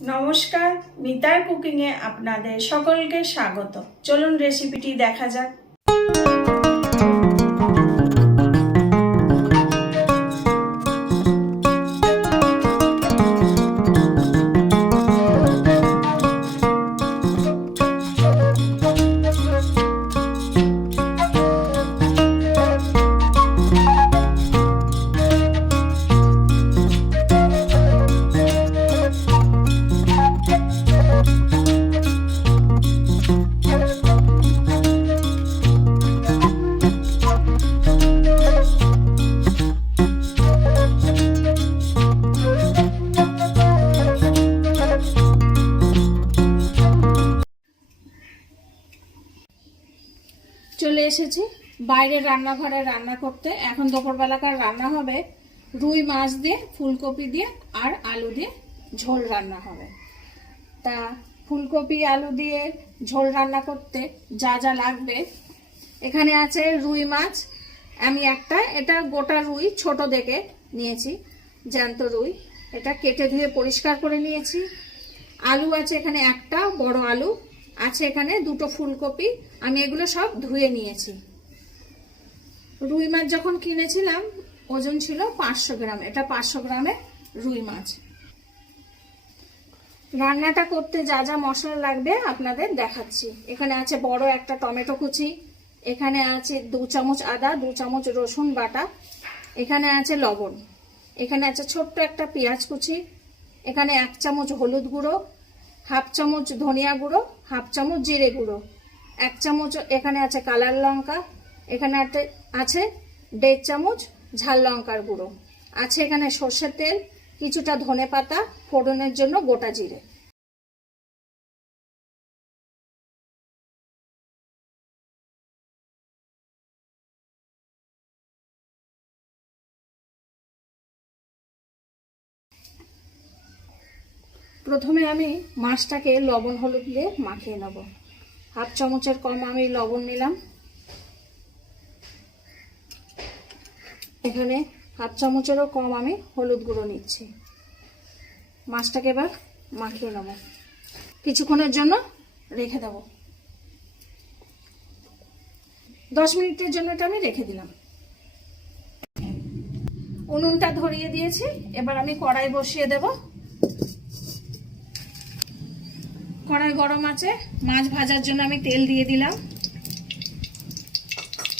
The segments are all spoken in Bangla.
নমস্কার, মিতার কুকিংয়ে আপনাদের সকলকে স্বাগত। চলুন রেসিপিটি দেখা যাক। চলে এসেছি বাইরের রান্নাঘরে রান্না করতে। এখন দুপুরবেলাকার রান্না হবে রুই মাছ দিয়ে, ফুলকপি দিয়ে আর আলু দিয়ে ঝোল রান্না হবে। তা ফুলকপি আলু দিয়ে ঝোল রান্না করতে যা যা লাগবে, এখানে আছে রুই মাছ। আমি এটা গোটা রুই ছোট দেখে নিয়েছি, জ্যান্ত রুই। এটা কেটে ধুয়ে পরিষ্কার করে নিয়েছি। আলু আছে এখানে একটা বড় আলু আছে, এখানে দুটো ফুলকপি। আমি এগুলো সব ধুয়ে নিয়েছি। রুই মাছ যখন কিনেছিলাম ওজন ছিল 500 গ্রাম। এটা 500 গ্রামের রুই মাছ। রান্নাটা করতে যা যা মশলা লাগবে আপনাদের দেখাচ্ছি। এখানে আছে বড় একটা টমেটো কুচি, এখানে আছে 2 চামচ আদা, 2 চামচ রসুন বাটা, এখানে আছে লবণ, এখানে আছে ছোট্ট একটা পেঁয়াজ কুচি, এখানে 1 চামচ হলুদ গুঁড়ো, 1/2 চামচ ধনিয়া গুঁড়ো, 1/2 চামচ জিরে গুঁড়ো, 1 চামচ এখানে আছে কালার লঙ্কা, এখানে আছে 1.5 চামচ ঝাল লঙ্কার গুঁড়ো, আছে এখানে সর্ষের তেল, কিছুটা ধনে পাতা, ফোড়নের জন্য গোটা জিরে। প্রথমে আমি মাছটাকে লবণ হলুদ দিয়ে মাখিয়ে নেব। 1/2 চামচের কম আমি লবণ নিলাম, এখানে 1/2 চামচেরও কম আমি হলুদ গুঁড়ো নিচ্ছি। মাছটাকে এবার মাখিয়ে নেব, কিছুক্ষণের জন্য রেখে দেব। 10 মিনিটের জন্য এটা আমি রেখে দিলাম। উনুনটা ধরিয়ে দিয়েছি, এবার আমি কড়াই বসিয়ে দেব। কড়াই গরম আছে, মাছ ভাজার জন্য আমি তেল দিয়ে দিলাম।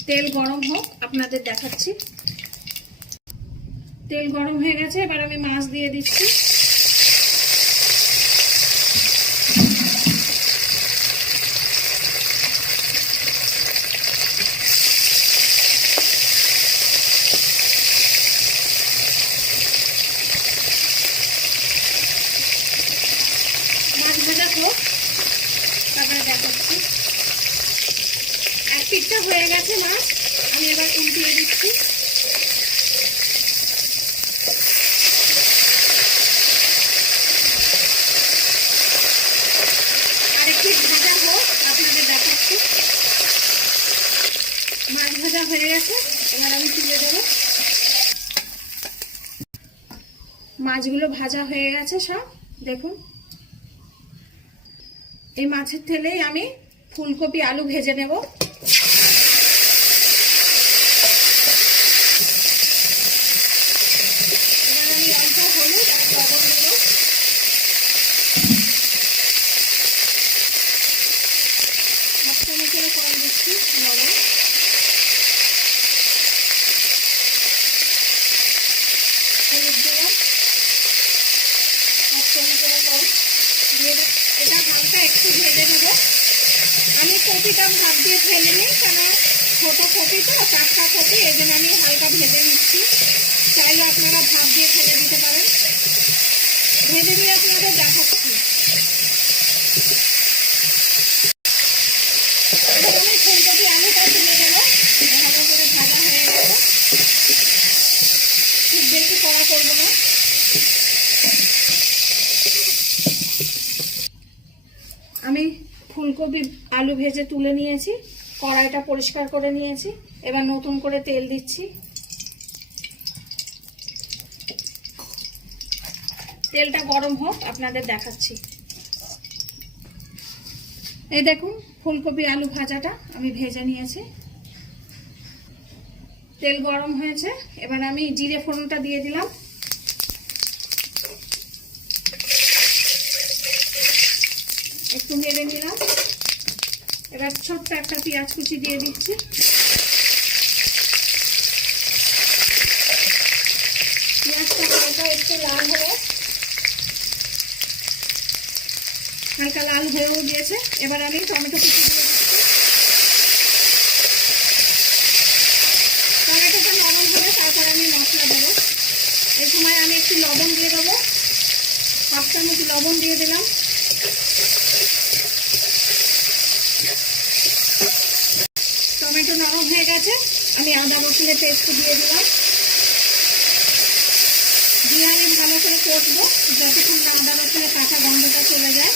তেল গরম হোক, আপনাদের দেখাচ্ছি। তেল গরম হয়ে গেছে, এবার আমি মাছ দিয়ে দিচ্ছি। মাছ ভাজা হোক, তারপরে দেখাচ্ছি। এক পিঠটা হয়ে গেছে মাছ, আমি এবার উল্টিয়ে দিচ্ছি। আরেক পিঠ ভাজা হোক, আপনাদের দেখাচ্ছি। মাছ ভাজা হয়ে গেছে, এবার আমি তুলে দেবো। মাছগুলো ভাজা হয়ে গেছে সব, দেখুন। এই মাছের তেলেই আমি ফুলকপি আলু ভেজে নেব। এবার আমি অল্প হলুদ আর লবণ দেব। 1/2 চামচেরও কম দিচ্ছি লবণ। হলুদ দিলাম 1/2 চামচেরও কম দিয়ে দেব। এটা হালকা একটু ভেজে নেব। আমি কপিটা ভাপ দিয়ে ফেলে নিই, কেন ছোটো কপি তো, টাটকা কপি, এই জন্য আমি হালকা ভেজে নিচ্ছি। চাইলে আপনারা ভাপ দিয়ে ফেলে দিতে পারেন। ভেজে দিয়ে আপনাদের দেখাচ্ছি। আমি ফুলকপি আলুটা তুলে দেবো, ভালো করে ভাজা হয়ে গেছে। খুব বেশি কড়া করবো না। আমি ফুলকপি আলু ভেজে তুলে নিয়েছি, কড়াইটা পরিষ্কার করে নিয়েছি। এবার নতুন করে তেল দিচ্ছি। তেলটা গরম হোক, আপনাদের দেখাচ্ছি। এই দেখুন ফুলকপি আলু ভাজাটা আমি ভেজে নিয়েছি। তেল গরম হয়েছে, এবার আমি জিরে ফোড়নটা দিয়ে দিলাম। একটু নেড়ে নিলাম। এবার ছোট্ট একটা পেঁয়াজ কুচি দিয়ে দিচ্ছি। পেঁয়াজটা হালকা একটু লাল হলে, হালকা লাল হয়েও গিয়েছে, এবার আমি টমেটো কুচি দিয়ে দিচ্ছি। টমেটোটা নরম হলে তারপর আমি মশলা দেবো। এই সময় আমি একটু লবণ দিয়ে দেবো, 1/2 চামচ লবণ দিয়ে দিলাম। টমেটো নরম হয়ে গেছে, আমি আদা রসুনের পেস্ট দিয়ে দিলাম। দিয়ে আমি ভালো করে কষবো যতক্ষণ না আদা রসুনের কাঁচা গন্ধটা চলে যায়।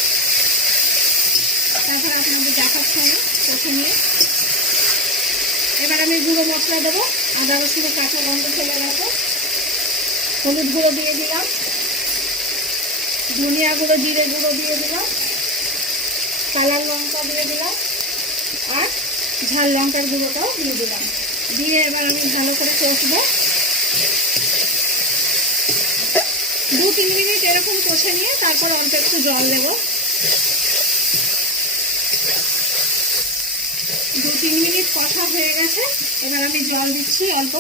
তারপর আপনাদের দেখাচ্ছি আমি কষে নিয়ে। এবার আমি গুঁড়ো মশলা দেবো, আদা রসুনের কাঁচা গন্ধ চলে গেছে। হলুদ গুঁড়ো দিয়ে দিলাম, ধনিয়া গুঁড়ো জিরে গুঁড়ো দিয়ে দিলাম, কালার লঙ্কা দিয়ে দিলাম, আর ঝাল লঙ্কার গুঁড়োটাও দিয়ে দিলাম। দিয়ে এবার আমি ভালো করে কষবো। 2-3 মিনিট এরকম কষে নিয়ে তারপর অল্প একটু জল দেবো। 2-3 মিনিট কষা হয়ে গেছে, এবার আমি জল দিচ্ছি অল্প।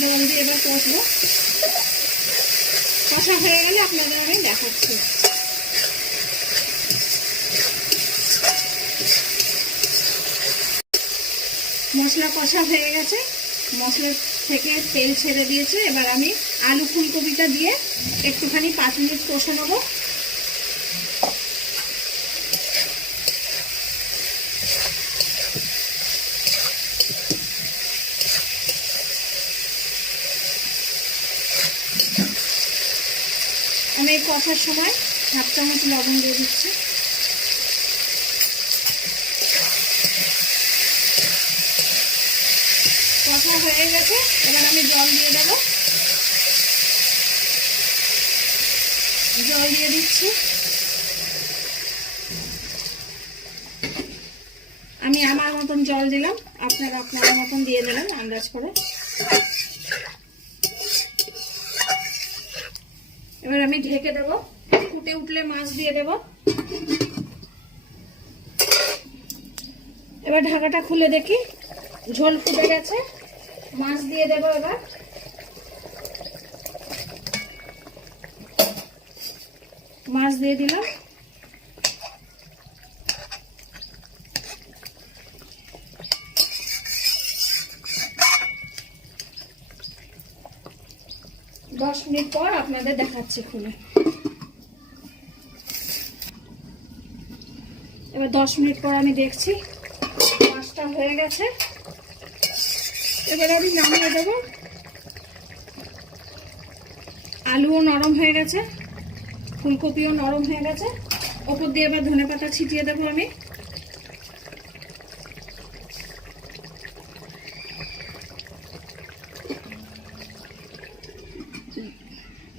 জল দিয়ে এবার কষবো। কষা হয়ে গেলে আপনাদের আমি দেখাচ্ছি। মশলা কষা হয়ে গেছে, মশলা থেকে তেল ছেড়ে দিয়েছে। এবার আমি আলু ফুলকপিটা দিয়ে একটুখানি 5 মিনিট কষে নেবো। আমি এই কষার সময় 1/2 চামচ লবণ দিয়ে দিচ্ছি। কষা হয়ে গেছে, এবার আমি জল দিয়ে দেবো। জল দিয়ে দিচ্ছি। আমি আমার মতন জল দিলাম, আপনারা আপনাদের মতন দিয়ে দিলাম আন্দাজ করে। এবার আমি ঢেকে দেবো, ফুটে উঠলে মাছ দিয়ে দেবো। এবার ঢাকাটা খুলে দেখি, ঝোল ফুটে গেছে, মাছ দিয়ে দেবো। এবার মাছ দিয়ে দিলাম। দশ মিনিট পর আপনাদের দেখাচ্ছি খুলে। এবার 10 মিনিট পর আমি দেখছি মাছটা হয়ে গেছে। এবার আমি নামিয়ে দেবো। আলুও নরম হয়ে গেছে, ফুলকপিও নরম হয়ে গেছে। ওপর দিয়ে এবার ধনেপাতা ছিটিয়ে দেবো আমি।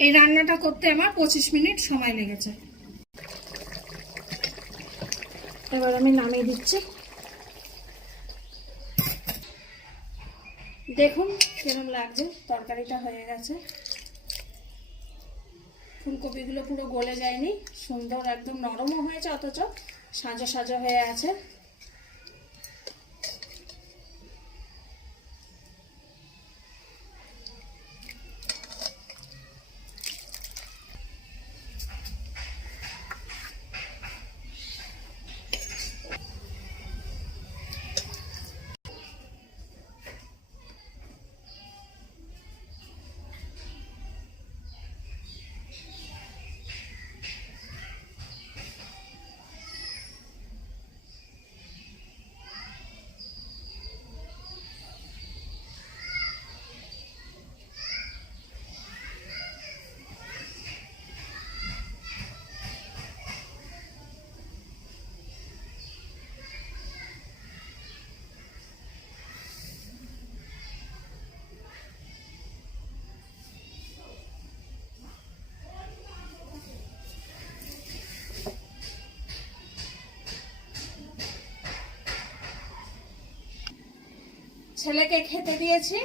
এই রান্নাটা করতে আমার 25 মিনিট সময় লেগেছে। এবার আমি নামিয়ে দিচ্ছি। দেখুন কিরকম লাগছে, তরকারিটা হয়ে গেছে। ফুলকপিগুলো পুরো গলে যায়নি, সুন্দর একদম নরমও হয়েছে, অথচ সাজা সাজা হয়ে আছে। ছেলেকে খেতে দিয়েছি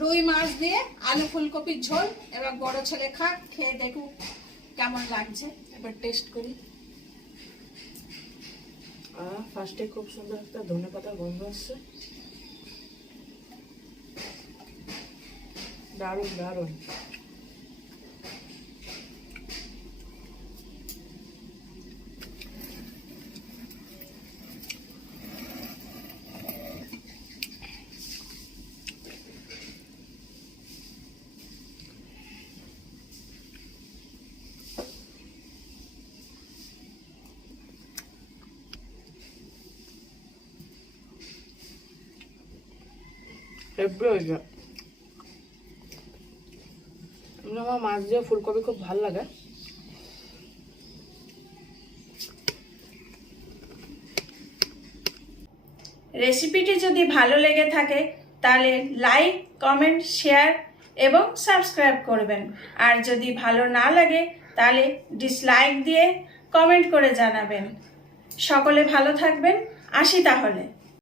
রুই মাছ দিয়ে আলু ফুলকপির ঝোল। এবার বড় ছেলে খাক, খেয়ে দেখুক কেমন লাগছে। এবার টেস্ট করি। ফার্স্টে খুব সুন্দর একটা ধনেপাতার গন্ধ আসছে, দারুণ দারুণ। হেব্বি হয়েছে। আমার মাছ দিয়ে ফুলকপি খুব ভালো লাগে। রেসিপিটি যদি ভালো লেগে থাকে তাহলে লাইক, কমেন্ট, শেয়ার এবং সাবস্ক্রাইব করবেন। আর যদি ভালো না লাগে তাহলে ডিসলাইক দিয়ে কমেন্ট করে জানাবেন। সকলে ভালো থাকবেন। আসি তাহলে।